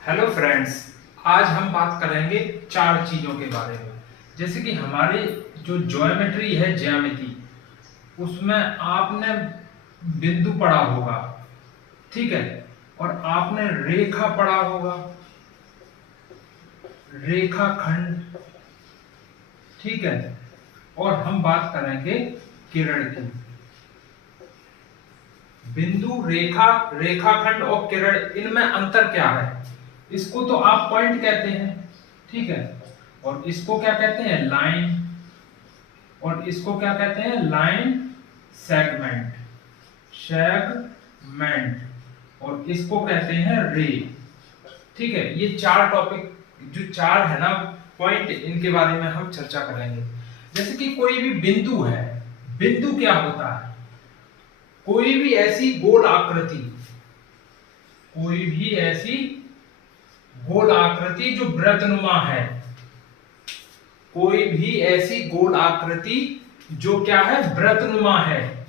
Hello friends, आज हम बात करेंगे चार चीजों के बारे में। जैसे कि हमारे जो ज्योमेट्री है, ज्यामिति, उसमें आपने बिंदु पढ़ा होगा, ठीक है, और आपने रेखा पढ़ा होगा, रेखाखंड, ठीक है, और हम बात करेंगे किरण की। बिंदु, रेखा, रेखाखंड और किरण, इनमें अंतर क्या है? इसको तो आप पॉइंट कहते हैं, ठीक है, और इसको क्या कहते हैं? लाइन, और इसको क्या कहते हैं? लाइन सेगमेंट, सेगमेंट, और इसको कहते हैं रे। ठीक है, ये चार टॉपिक जो चार है ना पॉइंट, इनके बारे में हम चर्चा करेंगे। जैसे कि कोई भी बिंदु है, बिंदु क्या होता है? कोई भी ऐसी गोल आकृति, कोई भी ऐसी गोल आकृति जो वृत्तनुमा है, कोई भी ऐसी गोल आकृति जो क्या है? वृत्तनुमा है।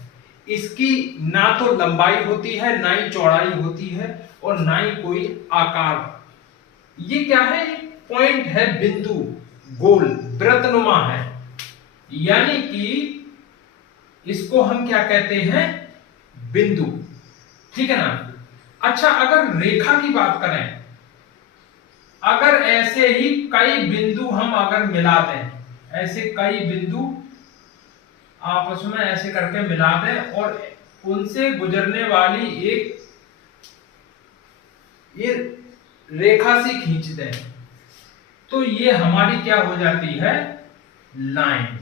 इसकी ना तो लंबाई होती है, ना ही चौड़ाई होती है, और ना ही कोई आकार। ये क्या है? पॉइंट है, बिंदु, गोल, वृत्तनुमा है, यानी कि इसको हम क्या कहते हैं? बिंदु। ठीक है ना? अच्छा, अगर रेखा की बात करें, अगर ऐसे ही कई बिंदु हम अगर मिला दें, ऐसे कई बिंदु आपस में ऐसे करके मिला दें और उनसे गुजरने वाली एक ये रेखा से खींच दें, तो ये हमारी क्या हो जाती है? लाइन।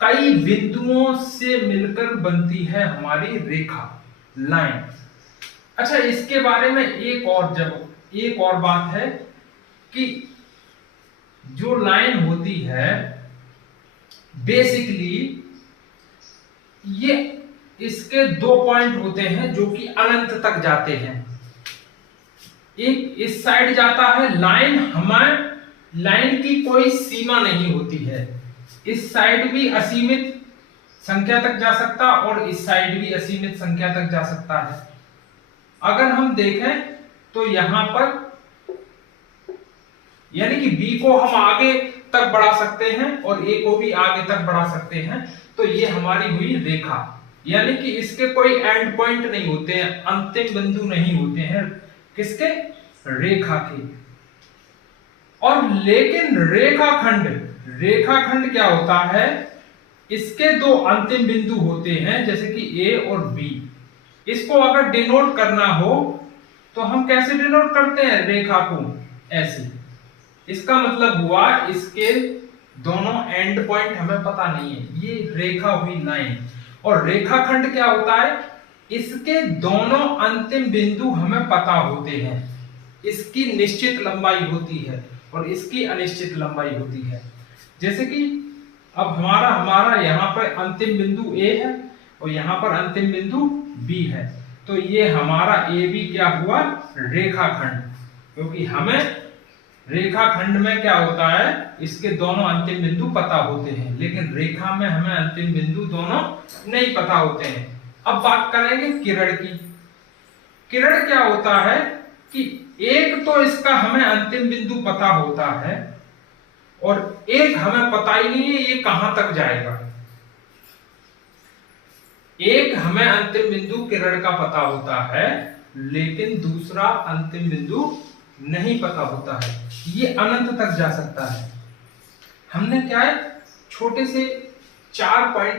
कई बिंदुओं से मिलकर बनती है हमारी रेखा, लाइन। अच्छा, इसके बारे में एक और बात है कि जो लाइन होती है, बेसिकली ये इसके दो पॉइंट होते हैं जो कि अनंत तक जाते हैं। एक इस साइड जाता है, लाइन की कोई सीमा नहीं होती है। इस साइड भी असीमित संख्या तक जा सकता और इस साइड भी असीमित संख्या तक जा सकता है। अगर हम देखें तो यहां पर यानी कि बी को हम आगे तक बढ़ा सकते हैं और ए को भी आगे तक बढ़ा सकते हैं, तो ये हमारी हुई रेखा। यानी कि इसके कोई एंड पॉइंट नहीं होते हैं, अंतिम बिंदु नहीं होते हैं, किसके? रेखा के। और लेकिन रेखाखंड क्या होता है? इसके दो अंतिम बिंदु होते हैं, जैसे कि ए और बी। इसको अगर डिनोट करना हो तो हम कैसे डिनोट करते हैं रेखा को? ऐसे। इसका मतलब हुआ इसके दोनों एंड पॉइंट हमें पता नहीं है, ये रेखा हुई, लाइन। और रेखाखंड क्या होता है? इसके दोनों अंतिम बिंदु हमें पता होते हैं, इसकी निश्चित लंबाई होती है और इसकी अनिश्चित लंबाई होती है। जैसे कि अब हमारा यहाँ पर अंतिम बिंदु ए है और यहाँ पर अंतिम बिंदु बी है, तो ये हमारा ए बी क्या हुआ? रेखाखंड। क्योंकि हमें रेखाखंड में क्या होता है? इसके दोनों अंतिम बिंदु पता होते हैं, लेकिन रेखा में हमें अंतिम बिंदु दोनों नहीं पता होते हैं। अब बात करेंगे किरण की। किरण क्या होता है कि एक तो इसका हमें अंतिम बिंदु पता होता है और एक हमें पता ही नहीं है ये कहां तक जाएगा। एक हमें अंतिम बिंदु किरण का पता होता है, लेकिन दूसरा अंतिम बिंदु नहीं पता होता है, ये अनंत तक जा सकता है। हमने क्या है? छोटे से चार पॉइंट